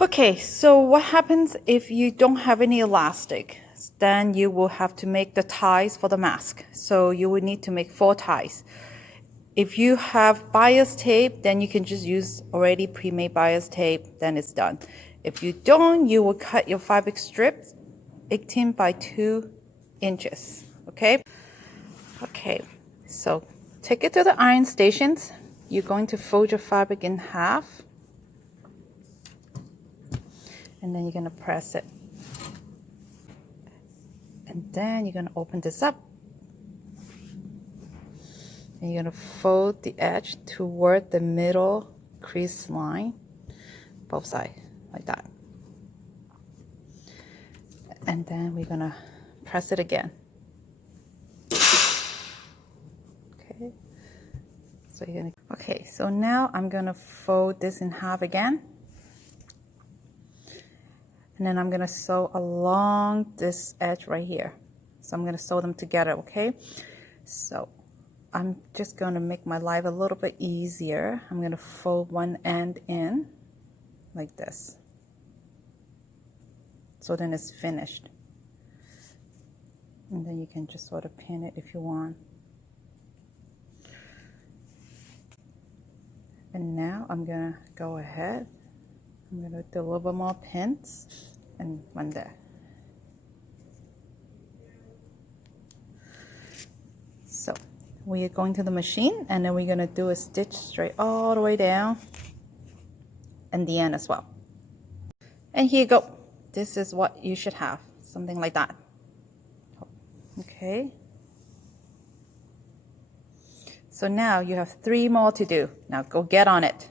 Okay, so what happens if you don't have any elastic? Then you will have to make the ties for the mask. So you will need to make 4 ties. If you have bias tape, then you can just use already pre-made bias tape, then it's done. If you don't, you will cut your fabric strips 18 by 2 inches, okay? Okay, so take it to the iron stations. You're going to fold your fabric in half, and then you're going to press it. And then you're going to open this up. And you're going to fold the edge toward the middle crease line, both sides, like that. And then we're going to press it again. Okay. So you're going to, okay, so now I'm going to fold this in half again. And then I'm going to sew along this edge right here. So I'm going to sew them together, okay? So I'm just going to make my life a little bit easier. I'm going to fold one end in like this. So then it's finished. And then you can just sort of pin it if you want. And now I'm going to go ahead. I'm going to do a little bit more pins and one there. So we are going to the machine, and then we're going to do a stitch straight all the way down and the end as well. And here you go. This is what you should have, something like that. Okay. So now you have 3 more to do. Now go get on it.